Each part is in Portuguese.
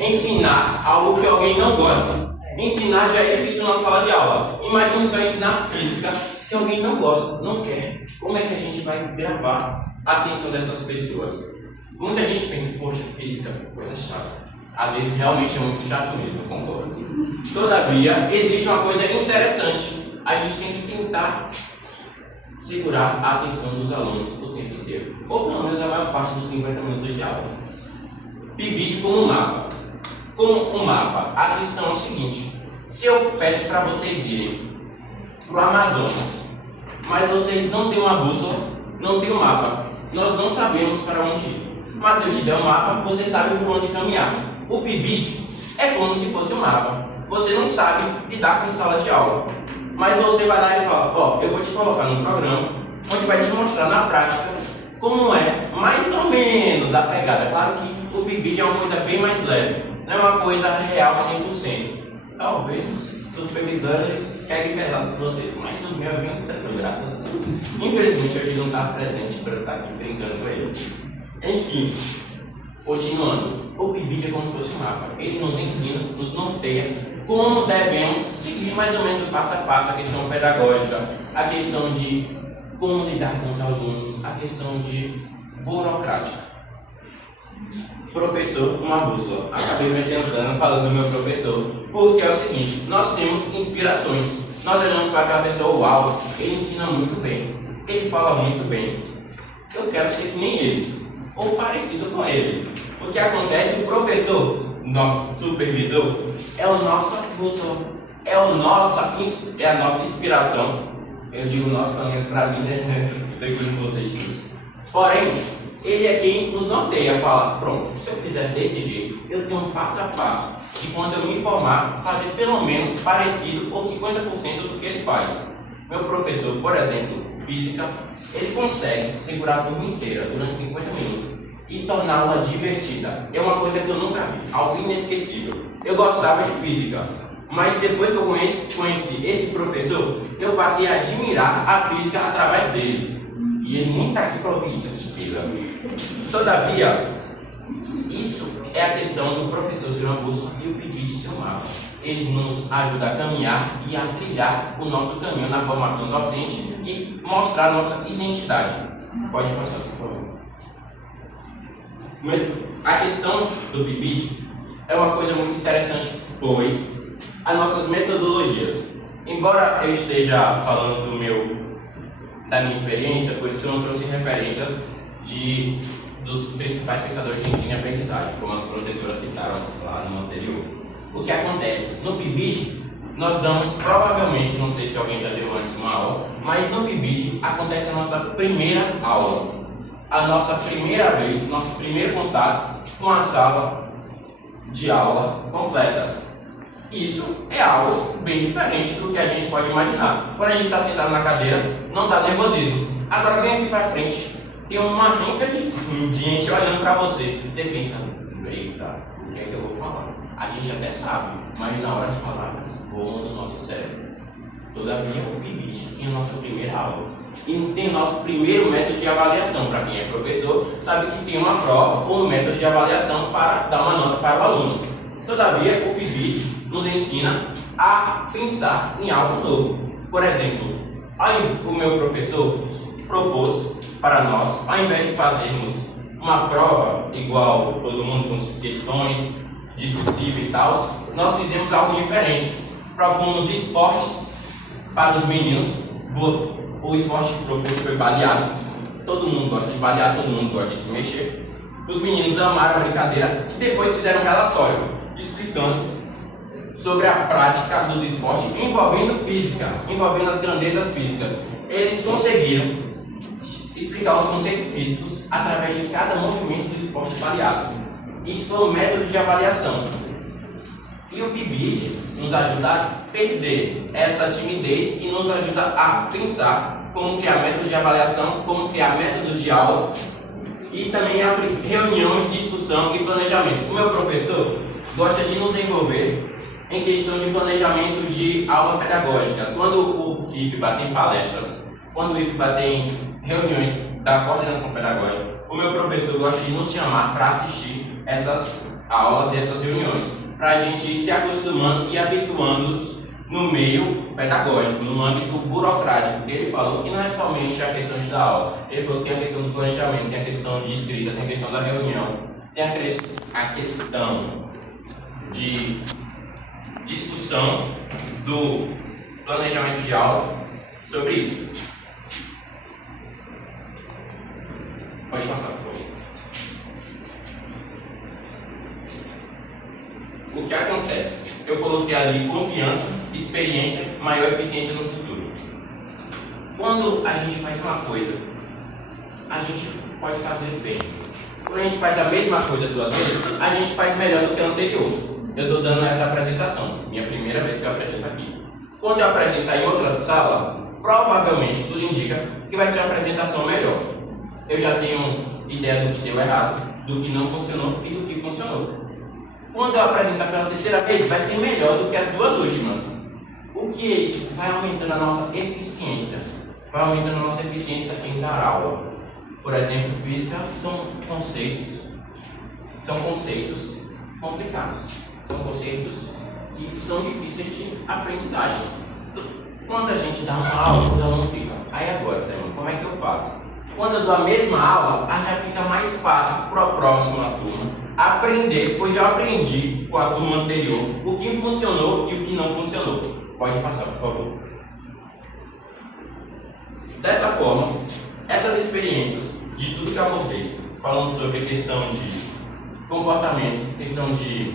Ensinar algo que alguém não gosta. Ensinar já é difícil na sala de aula. Imagine só ensinar física que alguém não gosta, não quer. Como é que a gente vai gravar a atenção dessas pessoas? Muita gente pensa, poxa, física, coisa chata. Às vezes realmente é muito chato mesmo, eu concordo. Todavia, existe uma coisa interessante. A gente tem que tentar segurar a atenção dos alunos o tempo inteiro. Ou pelo menos a maior parte dos 50 minutos de aula. PIBID como mapa. Como um mapa, a questão é o seguinte: se eu peço para vocês irem para o Amazonas, mas vocês não têm uma bússola, não têm um mapa, nós não sabemos para onde ir. Mas se eu te der um mapa, você sabe por onde caminhar. O PIBID é como se fosse um mapa. Você não sabe lidar com sala de aula, mas você vai lá e fala: ó, eu vou te colocar num programa onde vai te mostrar na prática como é mais ou menos a pegada. Claro que o PIBID é uma coisa bem mais leve, não é uma coisa real 100%. Talvez os supervisores querem pedaços com vocês, mas o meu é bem tranquilo, graças a Deus. Infelizmente hoje não está presente para eu estar aqui brincando com ele. Enfim, continuando, o PIBID é como se fosse um mapa. Ele nos ensina, nos norteia como devemos seguir mais ou menos o passo a passo, a questão pedagógica, a questão de como lidar com os alunos, a questão de burocrática. Professor, uma bússola. Acabei me adiantando falando do meu professor, porque é o seguinte: nós temos inspirações. Nós olhamos para aquela pessoa, uau, ele ensina muito bem, ele fala muito bem. Eu quero ser que nem ele, ou parecido com ele. O que acontece? O professor, nosso supervisor, é a nossa bússola, é a nossa inspiração. Eu digo nosso, pelo menos para mim, né? Estou com vocês todos. Porém, ele é quem nos norteia, fala: pronto, se eu fizer desse jeito, eu tenho um passo a passo de quando eu me formar, fazer pelo menos parecido ou 50% do que ele faz. Meu professor, por exemplo, física, ele consegue segurar a turma inteira durante 50 minutos e torná-la divertida. É uma coisa que eu nunca vi, algo inesquecível. Eu gostava de física, mas depois que eu conheci esse professor, eu passei a admirar a física através dele. E ele nem está aqui para ouvir isso aqui. Todavia, isso é a questão do professor ser uma bússola e o PIBID ser um mapa. Ele nos ajuda a caminhar e a trilhar o nosso caminho na formação docente e mostrar a nossa identidade. Pode passar, por favor. A questão do PIBID é uma coisa muito interessante, pois as nossas metodologias, embora eu esteja falando da minha experiência, por isso que eu não trouxe referências dos principais pensadores de ensino e aprendizagem, como as professoras citaram lá no anterior. O que acontece? No PIBID, nós damos, provavelmente, não sei se alguém já deu antes uma aula, mas no PIBID acontece a nossa primeira aula, a nossa primeira vez, nosso primeiro contato com a sala de aula completa. Isso é algo bem diferente do que a gente pode imaginar. Quando a gente está sentado na cadeira, não dá nervosismo. Agora vem aqui para frente, tem uma rinca de gente olhando para você. Você pensa: eita, o que é que eu vou falar? A gente até sabe, mas na hora as palavras voam no nosso cérebro. Todavia, o PIBID tem a nossa primeira aula. E tem o nosso primeiro método de avaliação. Para quem é professor, sabe que tem uma prova ou um método de avaliação para dar uma nota para o aluno. Todavia, o PIBID nos ensina a pensar em algo novo. Por exemplo, o meu professor propôs para nós, ao invés de fazermos uma prova igual todo mundo com questões discutíveis e tal, nós fizemos algo diferente. Propomos esportes para os meninos. O esporte proposto foi baleado. Todo mundo gosta de balear, todo mundo gosta de se mexer. Os meninos amaram a brincadeira e depois fizeram um relatório explicando sobre a prática dos esportes envolvendo física, envolvendo as grandezas físicas. Eles conseguiram explicar os conceitos físicos através de cada movimento do esporte baleado. Isso foi um método de avaliação. E o PIBID nos ajuda a perder essa timidez e nos ajuda a pensar como criar métodos de avaliação, como criar métodos de aula e também abrir reunião, discussão e planejamento. O meu professor gosta de nos envolver em questão de planejamento de aulas pedagógicas. Quando o IFBA tem palestras, quando o IFBA tem reuniões da coordenação pedagógica, o meu professor gosta de nos chamar para assistir essas aulas e essas reuniões, para a gente ir se acostumando e habituando-nos no meio pedagógico, no âmbito burocrático. Ele falou que não é somente a questão de dar aula, ele falou que tem a questão do planejamento, tem a questão de escrita, tem a questão da reunião, tem a questão de discussão do planejamento de aula sobre isso. Pode passar, por favor. O que acontece? Eu coloquei ali confiança, experiência, maior eficiência no futuro. Quando a gente faz uma coisa, a gente pode fazer bem. Quando a gente faz a mesma coisa 2 vezes, a gente faz melhor do que a anterior. Eu estou dando essa apresentação, minha primeira vez que eu apresento aqui. Quando eu apresentar em outra sala, provavelmente tudo indica que vai ser uma apresentação melhor. Eu já tenho ideia do que deu errado, do que não funcionou e do que funcionou. Quando eu apresentar pela terceira vez, vai ser melhor do que as 2 últimas. O que é isso? Vai aumentando a nossa eficiência. Vai aumentando a nossa eficiência em dar aula. Por exemplo, física são conceitos complicados. São conceitos que são difíceis de aprendizagem. Quando a gente dá uma aula, os alunos ficam, aí agora, como é que eu faço? Quando eu dou a mesma aula, já fica mais fácil para a próxima turma aprender, pois eu aprendi com a turma anterior o que funcionou e o que não funcionou. Pode passar, por favor. Dessa forma, essas experiências de tudo que eu abordei, falando sobre questão de comportamento, questão de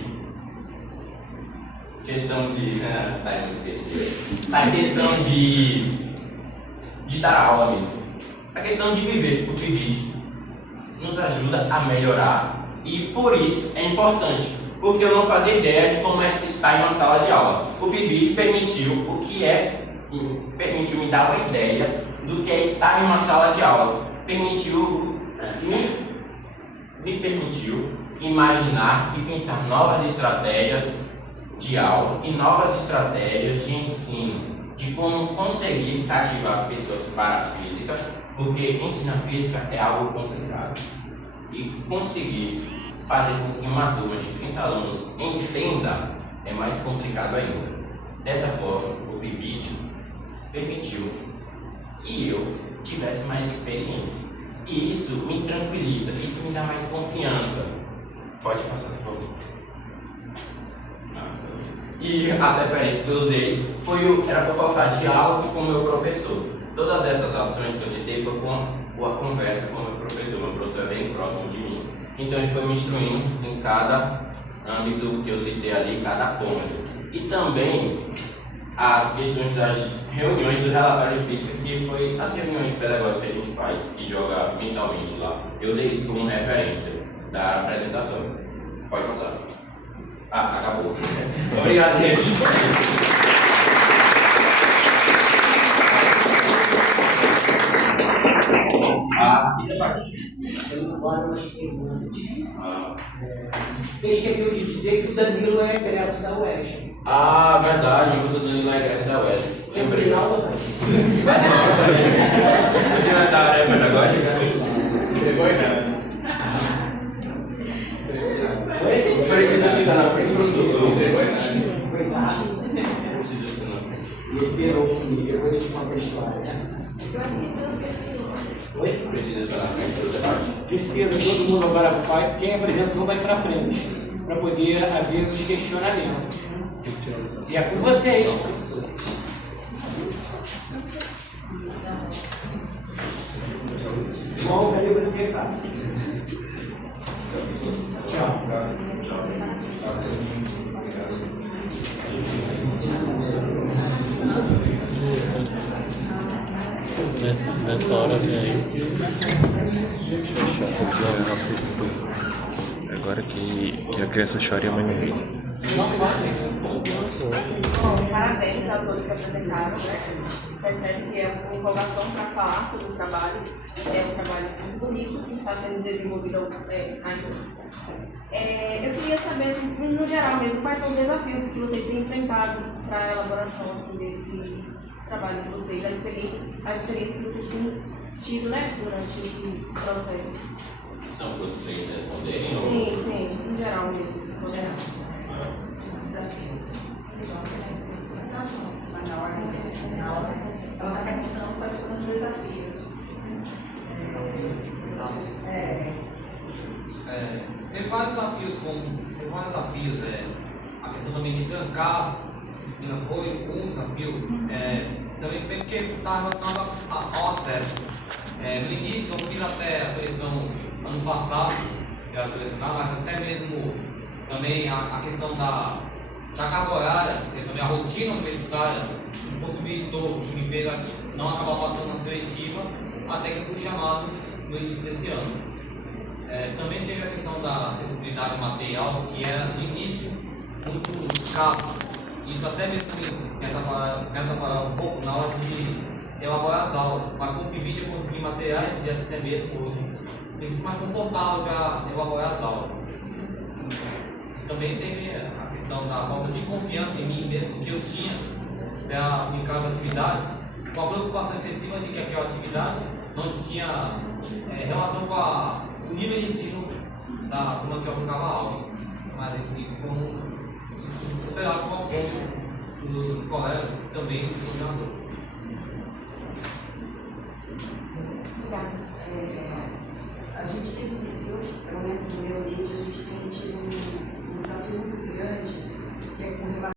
dar aula mesmo, a questão de viver o PIBID nos ajuda a melhorar. E por isso é importante, porque eu não fazia ideia de como é estar em uma sala de aula. O PIBID permitiu me dar uma ideia do que é estar em uma sala de aula. Me permitiu imaginar e pensar novas estratégias de aula e novas estratégias de ensino, de como conseguir cativar as pessoas para a física, porque ensinar física é algo complicado. E conseguir fazer com que uma turma de 30 alunos entenda é mais complicado ainda. Dessa forma, o PIBID permitiu que eu tivesse mais experiência. E isso me tranquiliza, isso me dá mais confiança. Pode passar, por favor. E as referências que eu usei era para colocar diálogo com o meu professor. Todas essas ações que eu citei foi com a conversa com o meu professor é bem próximo de mim. Então ele foi me instruindo em cada âmbito que eu citei ali, cada ponto. E também as questões das reuniões do relatório de física, que foi as reuniões pedagógicas que a gente faz e joga mensalmente lá. Eu usei isso como referência da apresentação. Pode passar. Acabou. Obrigado, gente. Agora umas perguntas. Você esqueceu de dizer que o Danilo é egresso da UESC. Verdade, o professor Danilo é egresso da UESC. Lembrei. Você não é da área pedagógica? Pegou errado. Precisa ficar na frente do professor. Pegou errado. Foi errado. Precisa ficar na frente. E ele pirou comigo, eu vou te contar a história. Oi? Precisa estar na frente do debate. Precisa, todo mundo agora vai, quem apresentou vai para frente, para poder haver os questionamentos. E é com vocês, professor. João, cadê você, cara? Tchau. Nessa hora vem aí. Agora que a criança chora e a mãe não vê. Parabéns a todos que apresentaram, né? Percebe que é uma empolgação para falar sobre o trabalho. É um trabalho muito bonito que está sendo desenvolvido ainda. Eu queria saber, assim, no geral mesmo, quais são os desafios que vocês têm enfrentado para a elaboração assim, desse trabalho de vocês, as experiências que vocês têm tido, né, durante esse processo. São para os três responderem? ou- Sim, sim, em geral mesmo. Moderar. Desafios. Mas na ordem final, ela está perguntando quais foram os desafios. Tem vários desafios, a questão também de trancar disciplina foi um desafio, também porque está relacionado ao acesso. No início eu fiz até a seleção ano passado, já selecionar, mas até mesmo também a questão da carga horária, também a rotina universitária possibilitou que me fez não acabar passando na seletiva, até que eu fui chamado no início desse ano. Também teve a questão da acessibilidade ao material, que era no início muito escasso. Isso até mesmo me atrapalhava um pouco na hora de elaborar as aulas. Mas com o vídeo eu consegui materiais e até mesmo hoje me sinto mais confortável para elaborar as aulas. Também teve a questão da falta de confiança em mim mesmo que eu tinha para aplicar as atividades, com a preocupação excessiva de que aquela atividade não tinha relação com o nível de ensino da como eu aplicava a aula. Mas isso foi superado com o apoio dos colegas também do coordenador. Obrigada. A gente tem sido, pelo menos no meu ambiente, a gente tem tido um desafio muito grande, que é com relação